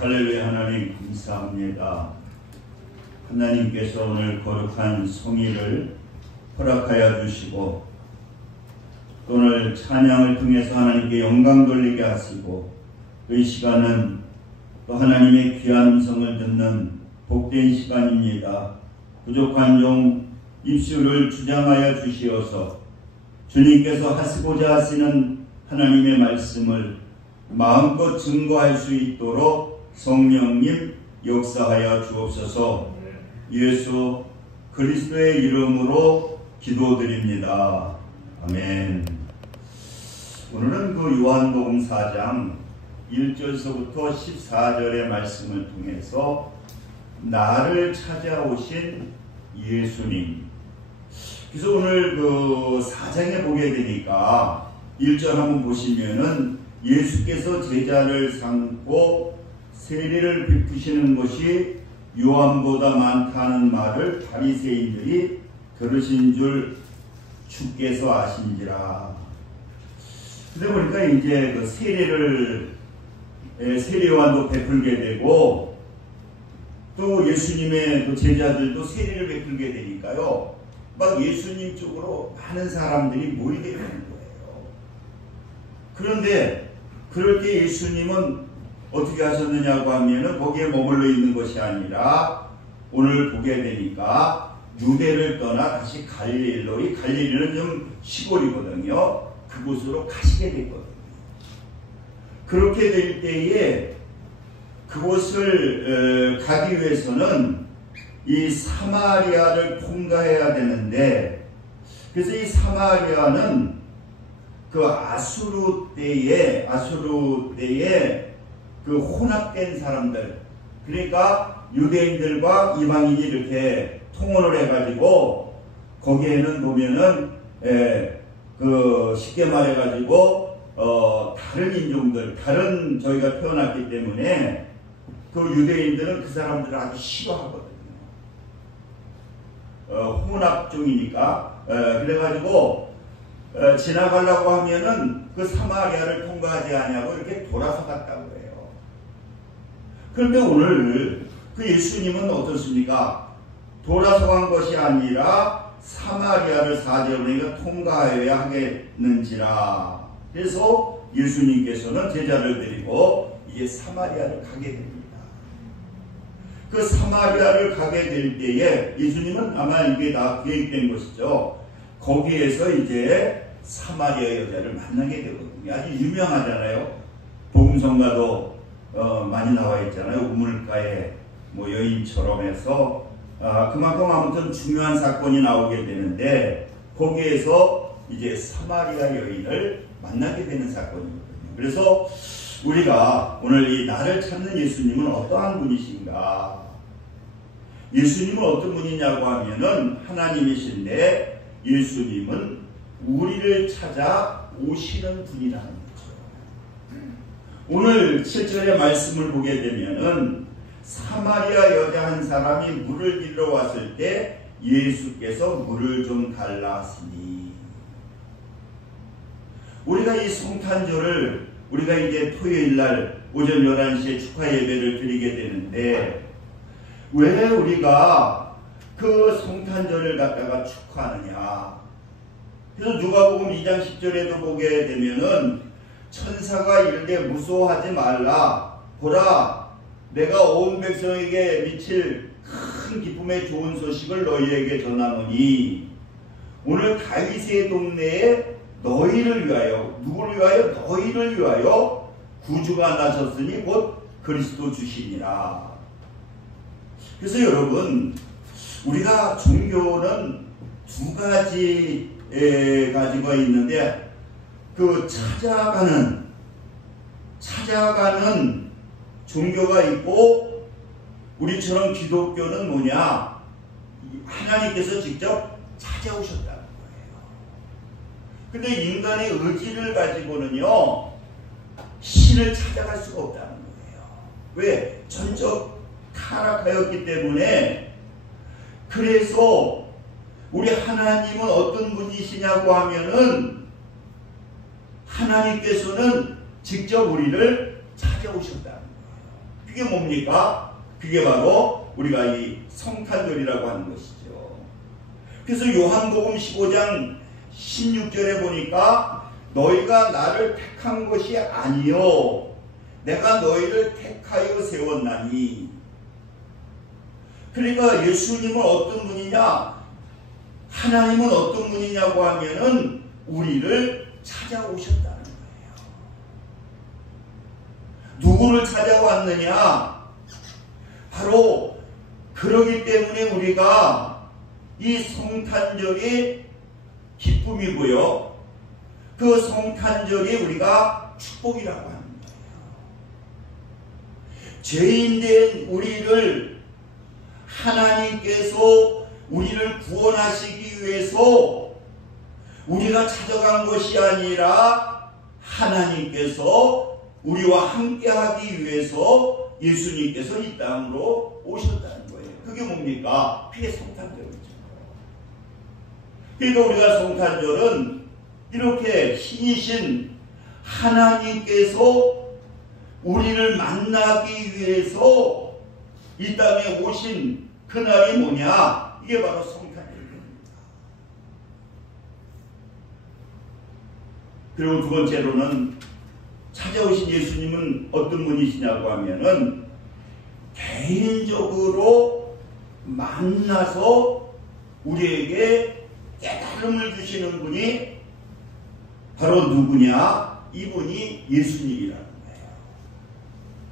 할렐루야. 하나님 감사합니다. 하나님께서 오늘 거룩한 성의를 허락하여 주시고 오늘 찬양을 통해서 하나님께 영광 돌리게 하시고 이 시간은 또 하나님의 귀한 음성을 듣는 복된 시간입니다. 부족한 종 입술을 주장하여 주시어서 주님께서 하시고자 하시는 하나님의 말씀을 마음껏 증거할 수 있도록 성령님 역사하여 주옵소서. 예수 그리스도의 이름으로 기도드립니다. 아멘. 오늘은 그 요한복음 4장 1절서부터 14절의 말씀을 통해서 나를 찾아오신 예수님. 그래서 오늘 그 4장에 보게 되니까 1절 한번 보시면은 예수께서 제자를 삼고 세례를 베푸시는 것이 요한보다 많다는 말을 바리새인들이 들으신 줄 주께서 아신지라. 근데 보니까 이제 그 세례 요한도 베풀게 되고 또 예수님의 또 제자들도 세례를 베풀게 되니까요, 막 예수님 쪽으로 많은 사람들이 모이게 되는 거예요. 그런데 그럴 때 예수님은 어떻게 하셨느냐고 하면은 거기에 머물러 있는 것이 아니라 오늘 보게 되니까 유대를 떠나 다시 갈릴리로, 이 갈릴리는 좀 시골이거든요. 그곳으로 가시게 됐거든요. 그렇게 될 때에 그곳을 가기 위해서는 이 사마리아를 통과해야 되는데, 그래서 이 사마리아는 그 아수르 때에 그 혼합된 사람들, 그러니까 유대인들과 이방인이 이렇게 통혼을 해가지고 거기에는 보면은 그 쉽게 말해가지고 다른 인종들, 다른 저희가 태어났기 때문에 그 유대인들은 그 사람들을 아주 싫어하거든요. 혼합종이니까. 그래가지고 지나가려고 하면은 그 사마리아를 통과하지 않냐고 이렇게 돌아서 갔다고 해요. 그런데 오늘 그 예수님은 어떻습니까? 돌아서 간 것이 아니라 사마리아를 4절이니까 통과해야 하겠는지라. 그래서 예수님께서는 제자를 데리고 이제 사마리아를 가게 됩니다. 그 사마리아를 가게 될 때에 예수님은 아마 이게 다 계획된 것이죠. 거기에서 이제 사마리아 여자를 만나게 되거든요. 아주 유명하잖아요. 복음성가도 많이 나와 있잖아요. 우물가에 뭐 여인처럼 해서 그만큼 아무튼 중요한 사건이 나오게 되는데 거기에서 이제 사마리아 여인을 만나게 되는 사건이거든요. 그래서 우리가 오늘 이 나를 찾는 예수님은 어떠한 분이신가? 예수님은 어떤 분이냐고 하면은 하나님이신데 예수님은 우리를 찾아 오시는 분이라는 거죠. 오늘 7절의 말씀을 보게 되면은 사마리아 여자 한 사람이 물을 빌러 왔을 때 예수께서 물을 좀 달라 하시니, 우리가 이 성탄절을 우리가 이제 토요일날 오전 11시에 축하 예배를 드리게 되는데 왜 우리가 그 성탄절을 갖다가 축하하느냐? 그래서 누가복음 2장 10절에도 보게 되면은 천사가 이르되 무서워하지 말라. 보라, 내가 온 백성에게 미칠 큰 기쁨의 좋은 소식을 너희에게 전하노니 오늘 다윗의 동네에 너희를 위하여, 누구를 위하여? 너희를 위하여 구주가 나셨으니 곧 그리스도 주시니라. 그래서 여러분, 우리가 종교는 두 가지가 있는데 그 찾아가는 종교가 있고, 우리처럼 기독교는 뭐냐? 하나님께서 직접 찾아오셨다는 거예요. 근데 인간의 의지를 가지고는요, 신을 찾아갈 수가 없다는 거예요. 왜? 전적 타락하였기 때문에. 그래서 우리 하나님은 어떤 분이시냐고 하면은 하나님께서는 직접 우리를 찾아오셨다는 거예요. 그게 뭡니까? 그게 바로 우리가 이 성탄절이라고 하는 것이죠. 그래서 요한복음 15장 16절에 보니까 너희가 나를 택한 것이 아니요 내가 너희를 택하여 세웠나니. 그러니까 예수님은 어떤 분이냐? 하나님은 어떤 분이냐고 하면은 우리를 찾아오셨다는 거예요. 누구를 찾아왔느냐? 바로 그러기 때문에 우리가 이 성탄절이 기쁨이고요. 그 성탄절이 우리가 축복이라고 하는 거예요. 죄인된 우리를 하나님께서 우리를 구원하시기 위해서 우리가 찾아간 것이 아니라 하나님께서 우리와 함께하기 위해서 예수님께서 이 땅으로 오셨다는 거예요. 그게 뭡니까? 그게 성탄절이죠. 그러니까 우리가 성탄절은 이렇게 신이신 하나님께서 우리를 만나기 위해서 이 땅에 오신 그날이 뭐냐? 이게 바로 성탄절입니다. 그리고 두 번째로는 찾아오신 예수님은 어떤 분이시냐고 하면은 개인적으로 만나서 우리에게 깨달음을 주시는 분이 바로 누구냐? 이분이 예수님이라는 거예요.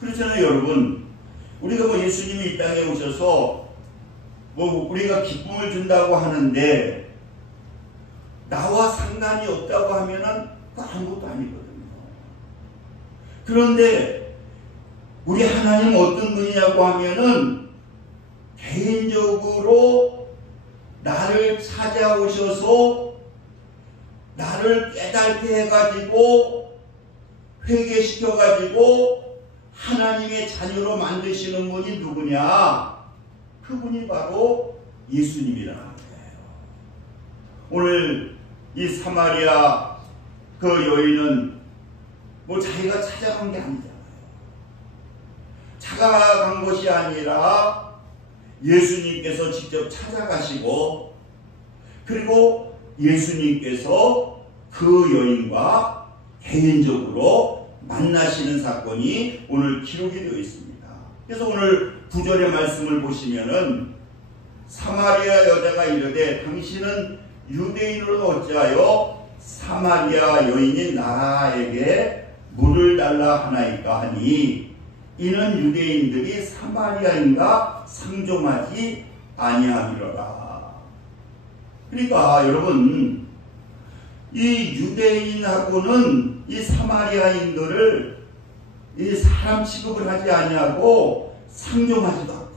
그렇잖아요, 여러분. 우리가 뭐 예수님이 이 땅에 오셔서 뭐 우리가 기쁨을 준다고 하는데 나와 상관이 없다고 하면은 아무것도 아니거든요. 그런데 우리 하나님은 어떤 분이냐고 하면은 개인적으로 나를 찾아오셔서 나를 깨닫게 해가지고 회개시켜가지고 하나님의 자녀로 만드시는 분이 누구냐? 그분이 바로 예수님이라는 거예요. 오늘 이 사마리아 그 여인은 뭐 자기가 찾아간 게 아니잖아요. 찾아간 것이 아니라 예수님께서 직접 찾아가시고 그리고 예수님께서 그 여인과 개인적으로 만나시는 사건이 오늘 기록이 되어 있습니다. 그래서 오늘 9절의 말씀을 보시면은 사마리아 여자가 이르되 당신은 유대인으로 어찌하여 사마리아 여인이 나에게 물을 달라 하나이까 하니 이는 유대인들이 사마리아인과 상종하지 아니함이로라. 그러니까 여러분 이 유대인하고는 이 사마리아인들을 이 사람 취급을 하지 아니하고 상종하지도 않거든요.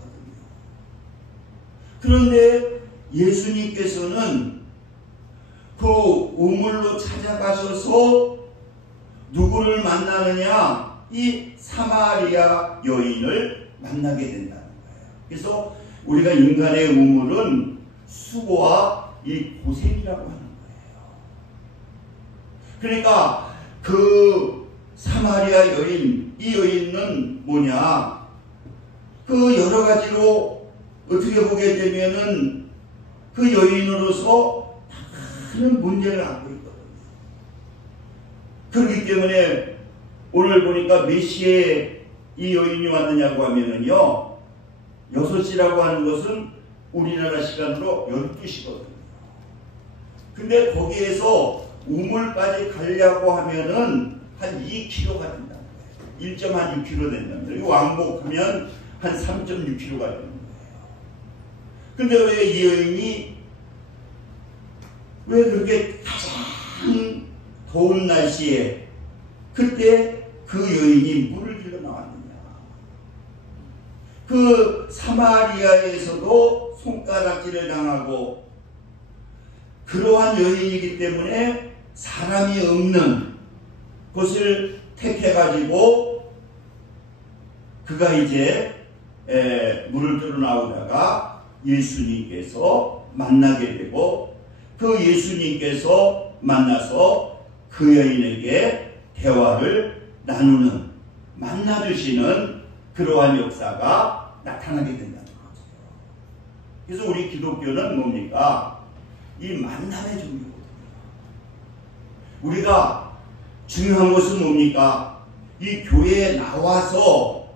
그런데 예수님께서는 그 우물로 찾아가셔서 누구를 만나느냐? 이 사마리아 여인을 만나게 된다는 거예요. 그래서 우리가 인간의 우물은 수고와 이 고생이라고 하는 거예요. 그러니까 그 사마리아 여인, 이 여인은 뭐냐? 그 여러 가지로 어떻게 보게 되면은 그 여인으로서 많은 문제를 안고 있거든요. 그렇기 때문에 오늘 보니까 몇 시에 이 여인이 왔느냐고 하면은요, 6시라고 하는 것은 우리나라 시간으로 12시거든요. 근데 거기에서 우물까지 가려고 하면은 한 2km가 된다는 거예요. 1.6km 된다는 거예요. 왕복하면 한 3.6km가 되는 거예요. 근데 왜 이 여인이 왜 그렇게 가장 더운 날씨에 그때 그 여인이 물을 들러 나왔느냐? 그 사마리아에서도 손가락질을 당하고 그러한 여인이기 때문에 사람이 없는 곳을 택해가지고 그가 이제 물을 들어 나오다가 예수님께서 만나게 되고 그 예수님께서 만나서 그 여인에게 대화를 나누는 만나주시는 그러한 역사가 나타나게 된다는 거죠. 그래서 우리 기독교는 뭡니까? 이 만남의 종교거든요. 우리가 중요한 것은 뭡니까? 이 교회에 나와서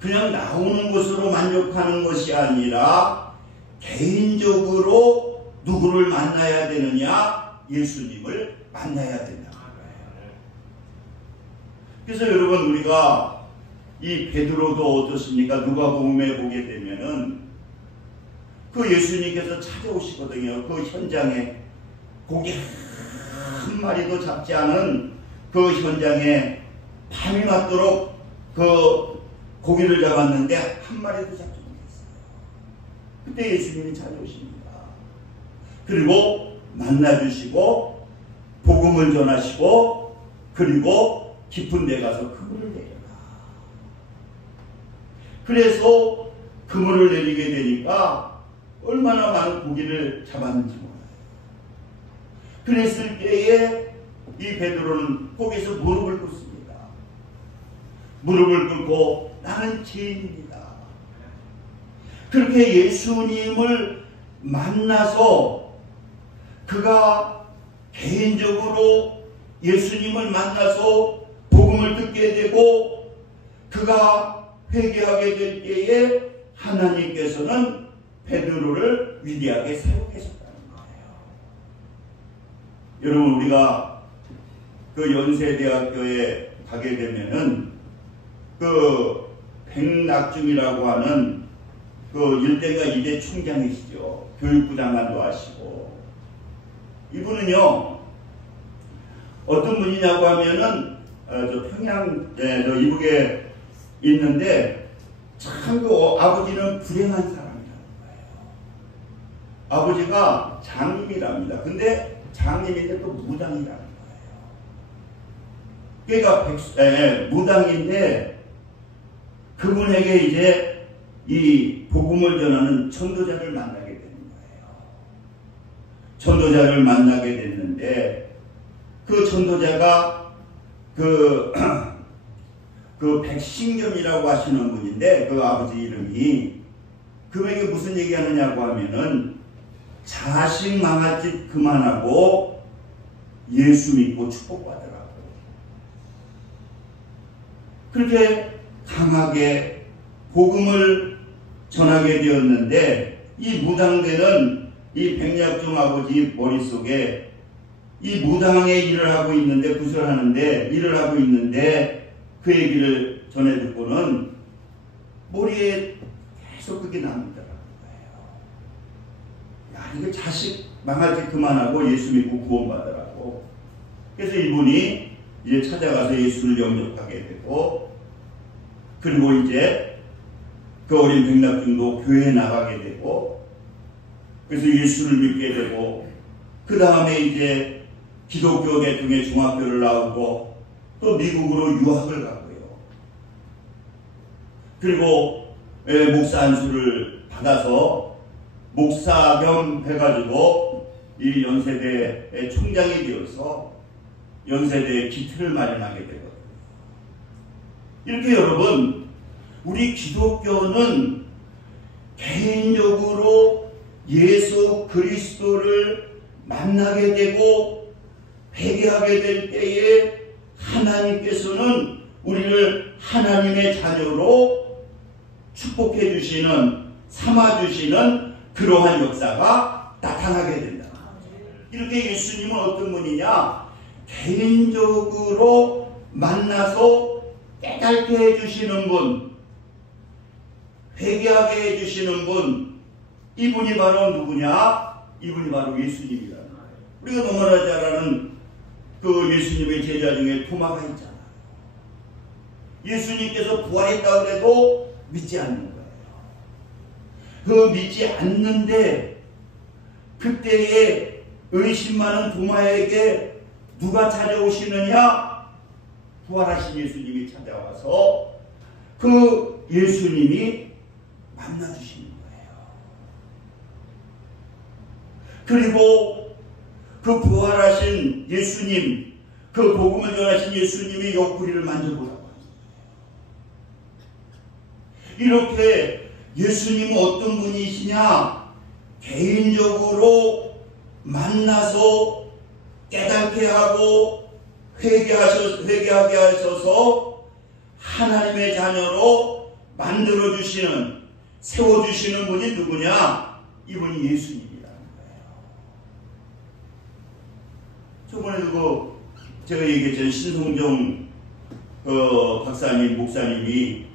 그냥 나오는 것으로 만족하는 것이 아니라 개인적으로 누구를 만나야 되느냐? 예수님을 만나야 된다. 그래서 여러분, 우리가 이 베드로도 어떻습니까? 누가복음에 보게 되면은 그 예수님께서 찾아오시거든요. 그 현장에 고기 한 마리도 잡지 않은 그 현장에 밤이 맞도록 그 고기를 잡았는데 한 마리도 잡지 못했어요. 그때 예수님이 찾아오십니다. 그리고 만나주시고 복음을 전하시고 그리고 깊은 데 가서 그물을 내려라. 그래서 그물을 내리게 되니까 얼마나 많은 고기를 잡았는지 몰라요. 그랬을 때에 이 베드로는 거기서 무릎을 꿇습니다. 무릎을 꿇고 나는 죄인입니다. 그렇게 예수님을 만나서 그가 개인적으로 예수님을 만나서 복음을 듣게 되고 그가 회개하게 될 때에 하나님께서는 베드로를 위대하게 사용하셨다는 거예요. 여러분, 우리가 그 연세대학교에 가게 되면은 그 백낙중이라고 하는 그 1대가 2대 총장이시죠. 교육부 장관도 하시고. 이분은요, 어떤 분이냐고 하면은 저 평양 저 이북에 있는데 참 그 아버지는 불행한 사람이라는 거예요. 아버지가 장님이랍니다. 근데 장님인데 또 무당이라는 거예요. 그러니까 무당인데 그분에게 이제 이 복음을 전하는 전도자를 만나게 되는 거예요. 전도자를 만나게 됐는데 그 전도자가 그 백신겸이라고 하시는 분인데 그 아버지 이름이 그에게 무슨 얘기하느냐고 하면은 자식 망할 짓 그만하고 예수 믿고 축복받으라고. 그렇게 강하게 복음을 전하게 되었는데 이 무당들은 이 백약중 아버지 머릿속에 이 무당의 일을 하고 있는데 구설하는데 일을 하고 있는데 그 얘기를 전해 듣고는 머리에 계속 그게 남더라는 거예요. 야, 이거 자식 망하지 그만하고 예수 믿고 구원받으라고. 그래서 이분이 이제 찾아가서 예수를 영접하게 되고 그리고 이제 그 어린 백낙중도 교회에 나가게 되고 그래서 예수를 믿게 되고 그 다음에 이제 기독교 계통의 중학교를 나오고 또 미국으로 유학을 가고요. 그리고 목사 안수를 받아서 목사 겸 해가지고 이 연세대 총장이 되어서 연세대의 기틀을 마련하게 되거든요. 이렇게 여러분, 우리 기독교는 개인적으로 예수 그리스도를 만나게 되고 회개하게 될 때에 하나님께서는 우리를 하나님의 자녀로 축복해 주시는, 삼아 주시는 그러한 역사가 나타나게 된다. 이렇게 예수님은 어떤 분이냐? 개인적으로 만나서 깨닫게 해주시는 분, 회개하게 해주시는 분, 이분이 바로 누구냐? 이분이 바로 예수님이라는 거예요. 우리가 너무나 잘 아는 그 예수님의 제자 중에 토마가 있잖아요. 예수님께서 부활했다고 해도 믿지 않는 거예요. 그 믿지 않는데 그때에 의심 많은 도마에게 누가 찾아오시느냐? 부활하신 예수님이 찾아와서 그 예수님이 만나주시는 거예요. 그리고 그 부활하신 예수님, 그 복음을 전하신 예수님이 옆구리를 만져보라고 합니다. 이렇게 예수님은 어떤 분이시냐? 개인적으로 만나서 깨닫게 하고 회개하게 하셔서 하나님의 자녀로 만들어주시는, 세워주시는 분이 누구냐? 이분이 예수님이라는 거예요. 저번에도 제가 얘기했죠. 신성종 박사님, 목사님이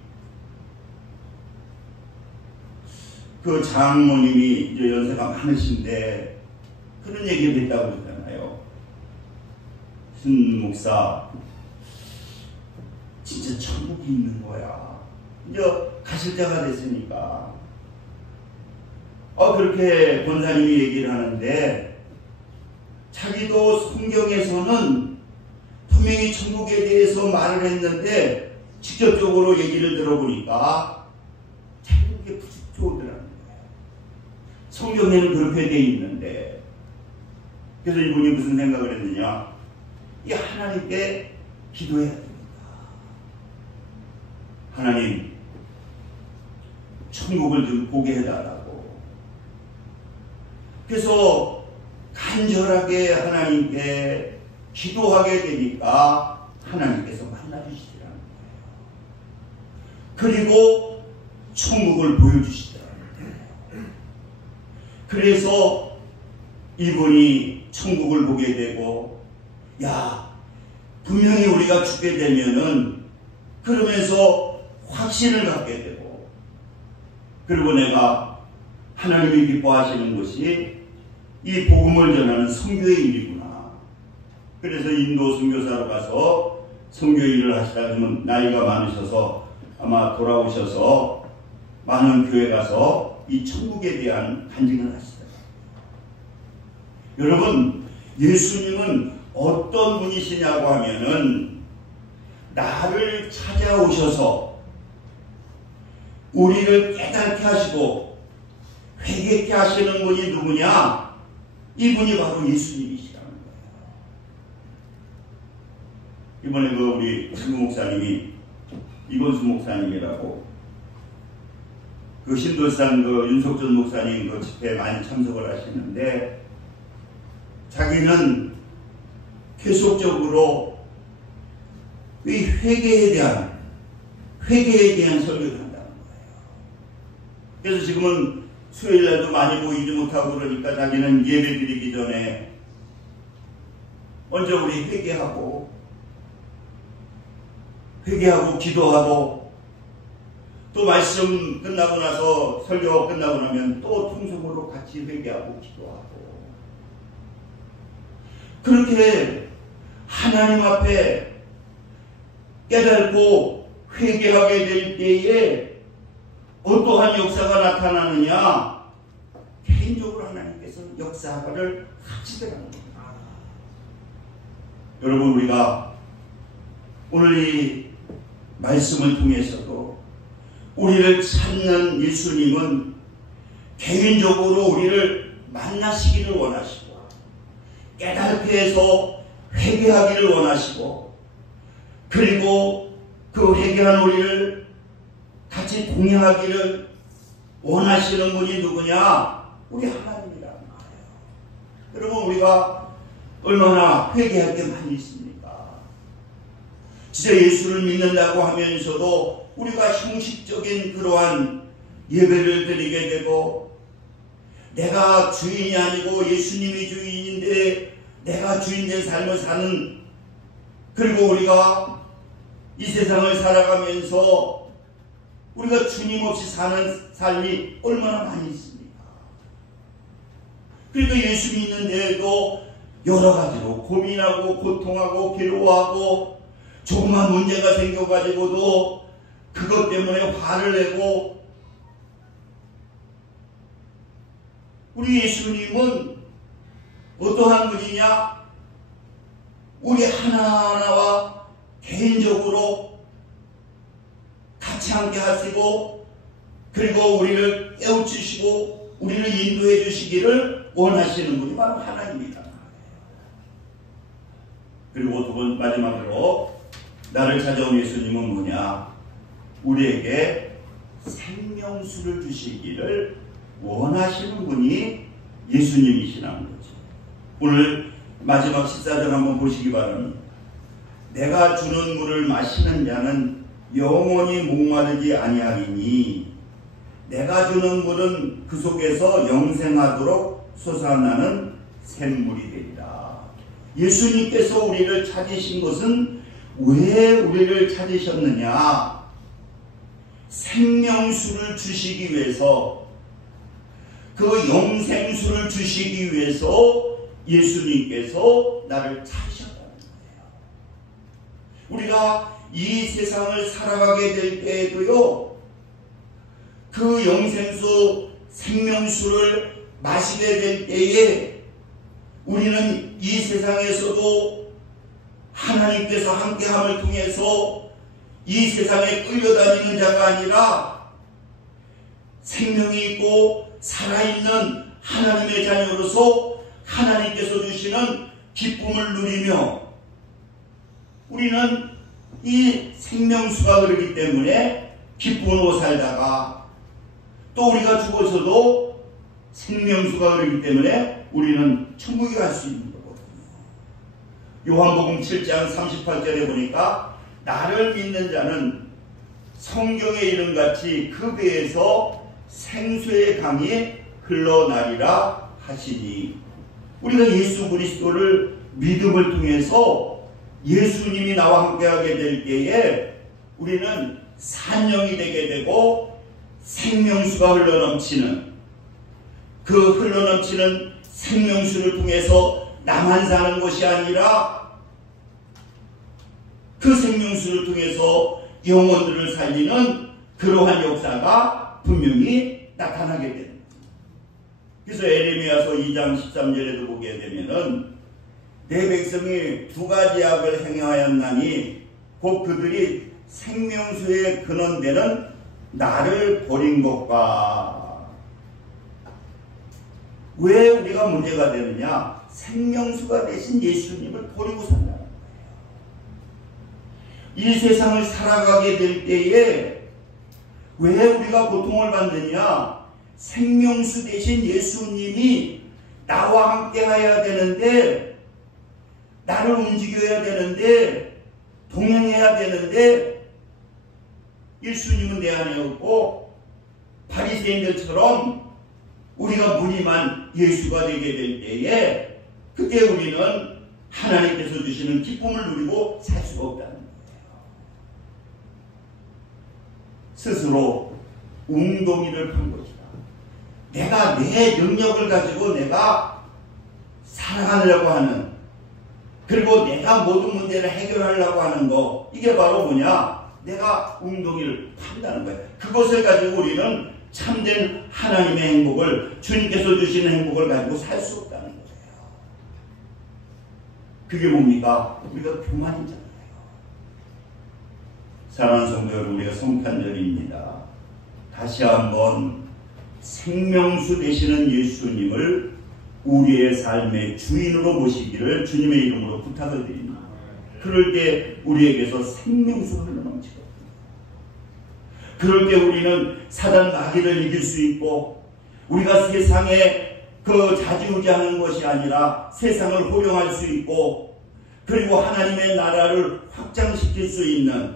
그 장모님이 이제 연세가 많으신데 그런 얘기를 했다고 그러잖아요. 신 목사, 진짜 천국이 있는 거야. 이제 가실 때가 됐으니까. 그렇게 권사님이 얘기를 하는데, 자기도 성경에서는 분명히 천국에 대해서 말을 했는데 직접적으로 얘기를 들어보니까 자기는 그게 부족하더라는 거예요. 성경에는 그렇게 돼 있는데. 그래서 이분이 무슨 생각을 했느냐? 이 하나님께 기도해야 됩니다. 하나님, 천국을 좀 보게 해달라고. 그래서 간절하게 하나님께 기도하게 되니까 하나님께서 만나주시더라는 거예요. 그리고 천국을 보여주시더라는 거예요. 그래서 이분이 천국을 보게 되고, 야, 분명히 우리가 죽게 되면은, 그러면서 확신을 갖게 되고, 그리고 내가 하나님이 기뻐하시는 것이 이 복음을 전하는 선교의 일이구나. 그래서 인도 선교사로 가서 선교 일을 하시다 보면 나이가 많으셔서 아마 돌아오셔서 많은 교회 가서 이 천국에 대한 간증을 하시더라고요. 여러분, 예수님은 어떤 분이시냐고 하면은 나를 찾아오셔서 우리를 깨닫게 하시고 회개케 하시는 분이 누구냐? 이분이 바로 예수님이시라는 거예요. 이번에 우리 신구 목사님이, 이건수 목사님이라고 그 신도산 윤석준 목사님 집회에 많이 참석을 하시는데, 자기는 계속적으로 이 회개에 대한 설교를 한다는 거예요. 그래서 지금은 수요일날도 많이 모이지 못하고 그러니까 자기는 예배 드리기 전에 먼저 우리 회개하고 기도하고, 또 말씀 끝나고 나서 설교 끝나고 나면 또 통성으로 같이 회개하고 기도하고, 그렇게 하나님 앞에 깨닫고 회개하게 될 때에 어떠한 역사가 나타나느냐? 개인적으로 하나님께서 역사를 하시더라는 겁니다. 여러분, 우리가 오늘 이 말씀을 통해서도 우리를 찾는 예수님은 개인적으로 우리를 만나시기를 원하시고, 깨닫게 해서 회개하기를 원하시고, 그리고 그 회개한 우리를 같이 동행하기를 원하시는 분이 누구냐? 우리 하나님이라는 거예요. 여러분, 우리가 얼마나 회개할 게 많이 있습니까? 진짜 예수를 믿는다고 하면서도 우리가 형식적인 그러한 예배를 드리게 되고, 내가 주인이 아니고 예수님이 주인인데 내가 주인된 삶을 사는, 그리고 우리가 이 세상을 살아가면서 우리가 주님 없이 사는 삶이 얼마나 많이 있습니까? 그러니까 예수 믿는데도 여러 가지로 고민하고 고통하고 괴로워하고, 조그만 문제가 생겨가지고도 그것 때문에 화를 내고, 우리 예수님은 어떠한 분이냐? 우리 하나하나와 개인적으로 같이 함께 하시고, 그리고 우리를 깨우치시고 우리를 인도해 주시기를 원하시는 분이 바로 하나님이다. 그리고 두 번 마지막으로 나를 찾아온 예수님은 뭐냐? 우리에게 생명수를 주시기를 원하시는 분이 예수님이시라는 거죠. 오늘 마지막 식사절 한번 보시기 바랍니다. 내가 주는 물을 마시는 자는 영원히 목마르지 아니하리니 내가 주는 물은 그 속에서 영생하도록 솟아나는 샘물이 되리라. 예수님께서 우리를 찾으신 것은 왜 우리를 찾으셨느냐? 생명수를 주시기 위해서, 그 영생수를 주시기 위해서 예수님께서 나를 찾으셨다는 거예요. 우리가 이 세상을 살아가게 될 때에도요, 그 영생수, 생명수를 마시게 될 때에 우리는 이 세상에서도 하나님께서 함께함을 통해서 이 세상에 끌려다니는 자가 아니라 생명이 있고 살아있는 하나님의 자녀로서 하나님께서 주시는 기쁨을 누리며 우리는 이 생명수가 흐르기 때문에 기쁨으로 살다가 또 우리가 죽어서도 생명수가 흐르기 때문에 우리는 천국에 갈 수 있는 거거든요. 요한복음 7장 38절에 보니까 나를 믿는 자는 성경의 이름같이 그 배에서 생수의 강이 흘러나리라 하시니, 우리가 예수 그리스도를 믿음을 통해서 예수님이 나와 함께하게 될 때에 우리는 산영이 되게 되고 생명수가 흘러넘치는, 그 흘러넘치는 생명수를 통해서 나만 사는 것이 아니라 그 생명수를 통해서 영혼들을 살리는 그러한 역사가 분명히 나타나게 됩니다. 그래서 에레미야서 2장 13절에도 보게 되면은 내 백성이 두 가지 악을 행하였나니 곧 그들이 생명수의 근원되는 나를 버린 것과. 왜 우리가 문제가 되느냐? 생명수가 되신 예수님을 버리고 산다는 거예요. 이 세상을 살아가게 될 때에 왜 우리가 고통을 받느냐? 생명수 되신 예수님이 나와 함께 해야 되는데, 나를 움직여야 되는데, 동행해야 되는데, 예수님은 내 안에 없고 바리새인들처럼 우리가 무늬만 예수가 되게 될 때에 그때 우리는 하나님께서 주시는 기쁨을 누리고 살 수가 없다는 거예요. 스스로 웅덩이를 판 것이다. 내가 내 능력을 가지고 내가 살아가려고 하는, 그리고 내가 모든 문제를 해결하려고 하는 거, 이게 바로 뭐냐? 내가 웅덩이를 판다는 거예요. 그것을 가지고 우리는 참된 하나님의 행복을, 주님께서 주시는 행복을 가지고 살 수 없다는 거예요. 그게 뭡니까? 우리가 교만이잖아요. 사랑하는 성도 여러분, 우리가 성탄절입니다. 다시 한번 생명수 되시는 예수님을 우리의 삶의 주인으로 모시기를 주님의 이름으로 부탁을 드립니다. 그럴 때 우리에게서 생명수가 흘러넘치거든요. 그럴 때 우리는 사단 마귀를 이길 수 있고, 우리가 세상에 그 좌지우지하는 것이 아니라 세상을 호령할 수 있고, 그리고 하나님의 나라를 확장시킬 수 있는,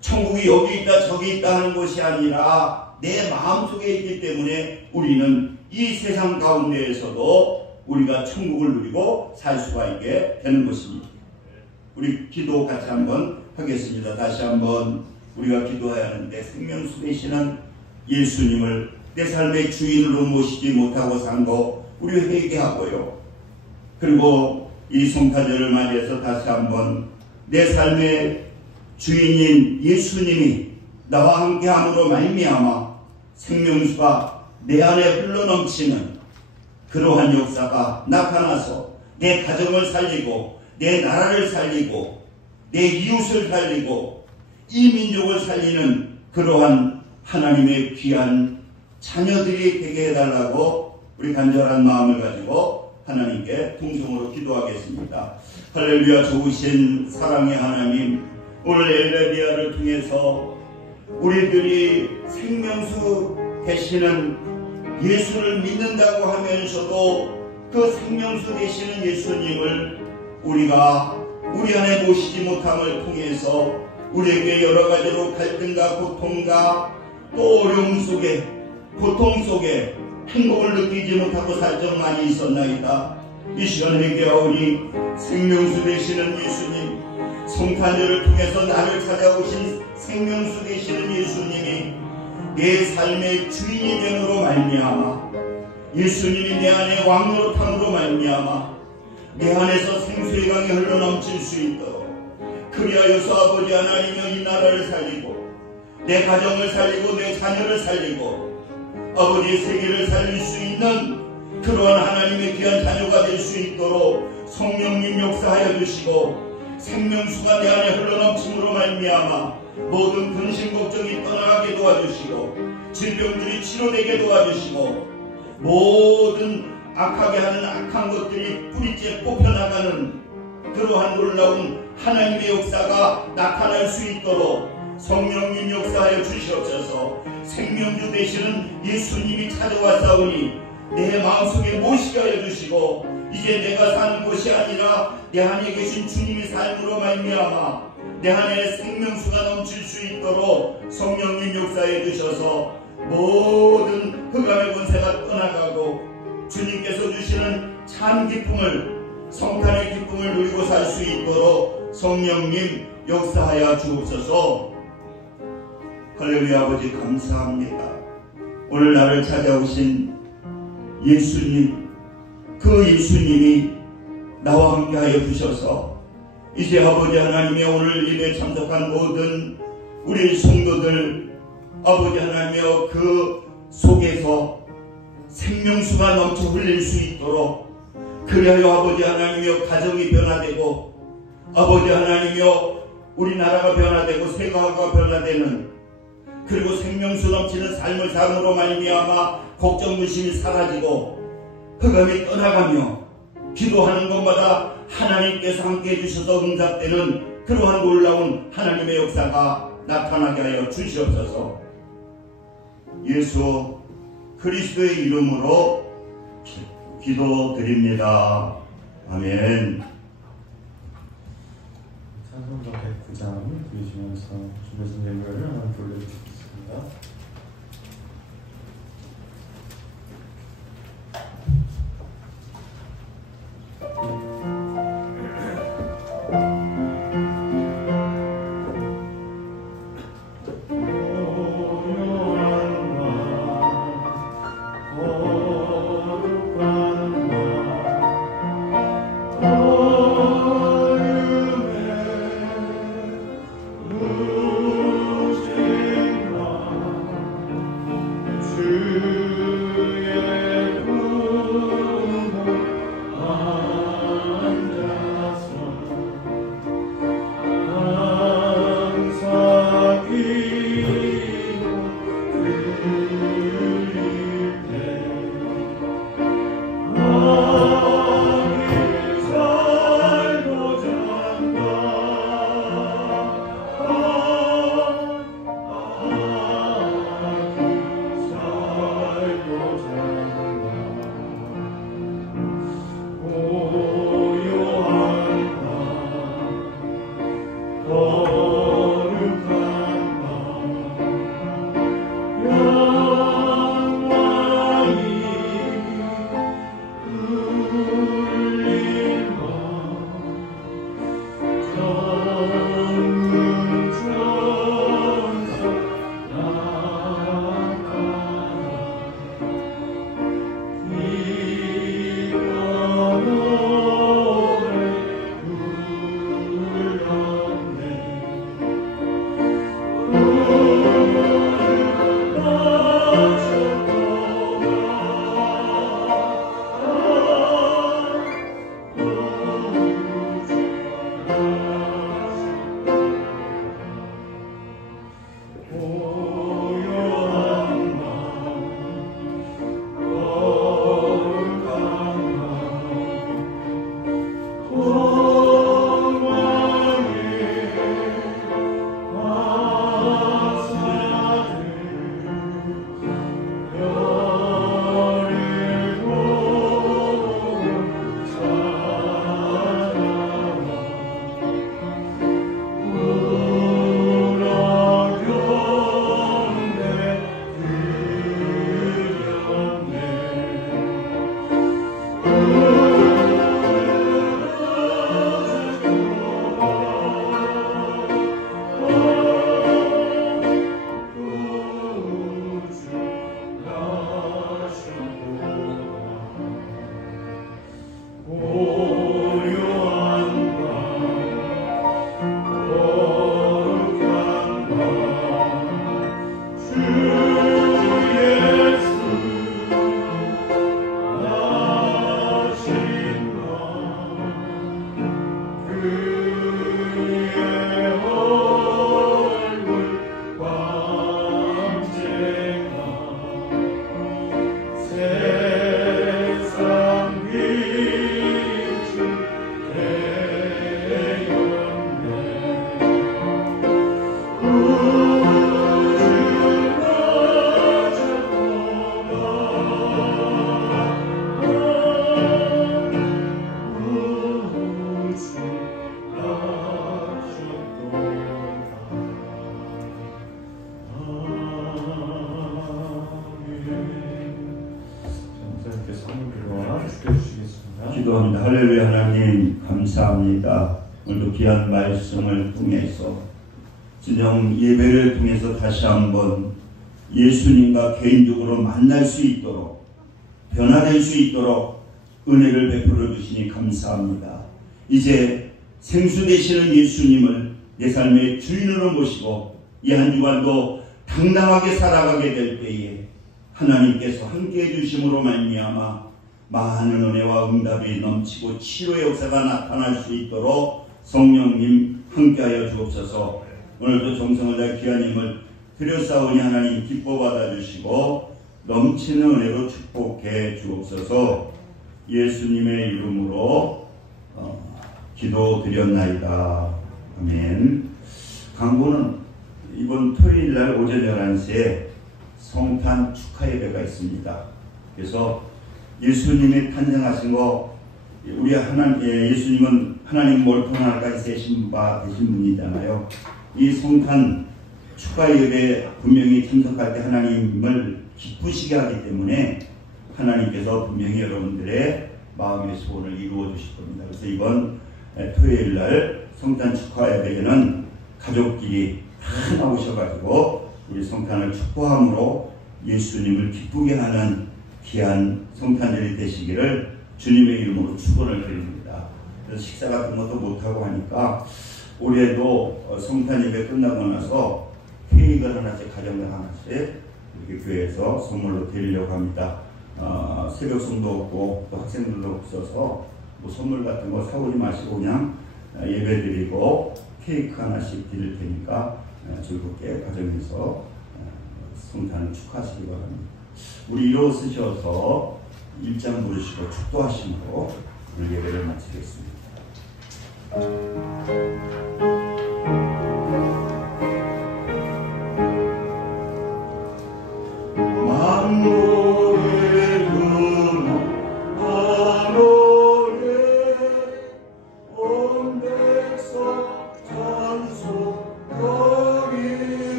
천국이 여기 있다 저기 있다 하는 것이 아니라 내 마음속에 있기 때문에 우리는 이 세상 가운데에서도 우리가 천국을 누리고 살 수가 있게 되는 것입니다. 우리 기도 같이 한번 하겠습니다. 다시 한번 우리가 기도해야 하는데, 생명수 되시는 예수님을 내 삶의 주인으로 모시지 못하고 산 거 우리 회개하고요. 그리고 이 성탄절을 맞이해서 다시 한번 내 삶의 주인인 예수님이 나와 함께함으로 말미암아 생명수가 내 안에 흘러넘치는 그러한 역사가 나타나서 내 가정을 살리고 내 나라를 살리고 내 이웃을 살리고 이 민족을 살리는 그러한 하나님의 귀한 자녀들이 되게 해달라고 우리 간절한 마음을 가지고 하나님께 통성으로 기도하겠습니다. 할렐루야. 좋으신 사랑의 하나님, 오늘 엘레리야를 통해서 우리들이 생명수 되시는 예수를 믿는다고 하면서도 그 생명수 되시는 예수님을 우리가 우리 안에 모시지 못함을 통해서 우리에게 여러 가지로 갈등과 고통과 또 어려움 속에 고통 속에 행복을 느끼지 못하고 살 적 많이 있었나이다. 이 시간 회개하오니 생명수 되시는 예수님, 성탄절을 통해서 나를 찾아오신 생명수 되시는 예수님이 내 삶의 주인이 됨으로 말미암아, 예수님이 내 안에 왕노릇함으로 말미암아 내 안에서 생수의 강이 흘러넘칠 수 있도록, 그리하여서 아버지 하나님여 이 나라를 살리고 내 가정을 살리고 내 자녀를 살리고 아버지의 세계를 살릴 수 있는 그러한 하나님의 귀한 자녀가 될 수 있도록 성령님 역사하여 주시고, 생명수가 내 안에 흘러넘침으로 말미암아 모든 근심 걱정이 떠나가게 도와주시고, 질병들이 치료되게 도와주시고, 모든 악하게 하는 악한 것들이 뿌리째 뽑혀나가는 그러한 놀라운 하나님의 역사가 나타날 수 있도록 성령님 역사하여 주시옵소서. 생명주 되시는 예수님이 찾아왔사오니 내 마음속에 모시게 하여 주시고, 이제 내가 사는 것이 아니라 내 안에 계신 주님의 삶으로 말미암아 내 안에 생명수가 넘칠 수 있도록 성령님 역사해 주셔서 모든 흑암의 권세가 떠나가고 주님께서 주시는 참 기쁨을, 성탄의 기쁨을 누리고 살 수 있도록 성령님 역사하여 주옵소서. 할렐루야. 아버지 감사합니다. 오늘 나를 찾아오신 예수님, 그 예수님이 나와 함께 하여 주셔서 이제 아버지 하나님의 오늘 일에 참석한 모든 우리 성도들, 아버지 하나님의 그 속에서 생명수가 넘쳐 흘릴 수 있도록, 그리하여 아버지 하나님의 가정이 변화되고 아버지 하나님의 우리나라가 변화되고 세계가 변화되는, 그리고 생명수 넘치는 삶을 삶으로 말미암아 걱정 근심이 사라지고 흑암이 떠나가며 기도하는 것마다 하나님께서 함께 해주셔서 응답되는 그러한 놀라운 하나님의 역사가 나타나게 하여 주시옵소서. 예수 그리스도의 이름으로 기도드립니다. 아멘. 찬송가 109장 부르시면서 준비하신 예물을 하나 돌려드리겠습니다. Thank you. 기도합니다. 할렐루야. 하나님 감사합니다. 오늘도 귀한 말씀을 통해서 진정 예배를 통해서 다시 한번 예수님과 개인적으로 만날 수 있도록 변화될 수 있도록 은혜를 베풀어 주시니 감사합니다. 이제 생수 되시는 예수님을 내 삶의 주인으로 모시고 이 한 주간도 당당하게 살아가게 될 때에 하나님께서 함께해 주심으로 말미암아 많은 은혜와 응답이 넘치고 치료의 역사가 나타날 수 있도록 성령님 함께하여 주옵소서. 오늘도 정성을 다해 귀한 힘을 드렸사오니 하나님 기뻐 받아주시고 넘치는 은혜로 축복해 주옵소서. 예수님의 이름으로 기도드렸나이다. 아멘. 강구는 이번 토요일날 오전 11시에 성탄 축하 예배가 있습니다. 그래서 예수님이 탄생하신 거 우리 예수님은 하나님 몰통 하나까지 되신 분이잖아요. 이 성탄 축하 예배 분명히 참석할 때 하나님을 기쁘시게 하기 때문에 하나님께서 분명히 여러분들의 마음의 소원을 이루어 주실 겁니다. 그래서 이번 토요일날 성탄 축하 예배에는 가족끼리 다 나오셔가지고 우리 성탄을 축복함으로 예수님을 기쁘게 하는 귀한 성탄절이 되시기를 주님의 이름으로 축원을 드립니다. 그래서 식사 같은 것도 못하고 하니까 올해도 성탄 예배 끝나고 나서 케이크를 하나씩 가정당 하나씩 이렇게 교회에서 선물로 드리려고 합니다. 새벽 성도 없고 또 학생들도 없어서 뭐 선물 같은 거 사오지 마시고 그냥 예배 드리고 케이크 하나씩 드릴 테니까 즐겁게 가정에서 성탄을 축하하시기 바랍니다. 우리 일어서셔서 일장 부르시고 축도하심으로 오늘 예배를 마치겠습니다.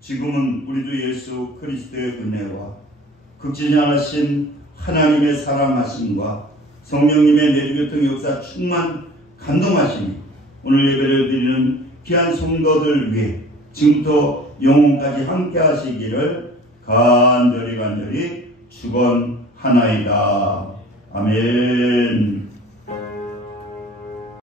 지금은 우리 주 예수 그리스도의 은혜와 극진히 하신 하나님의 사랑하심과 성령님의 내리교통 역사 충만 감동하심이 오늘 예배를 드리는 귀한 성도들 위해 지금부터 영혼까지 함께 하시기를 간절히 축원하나이다. 아멘.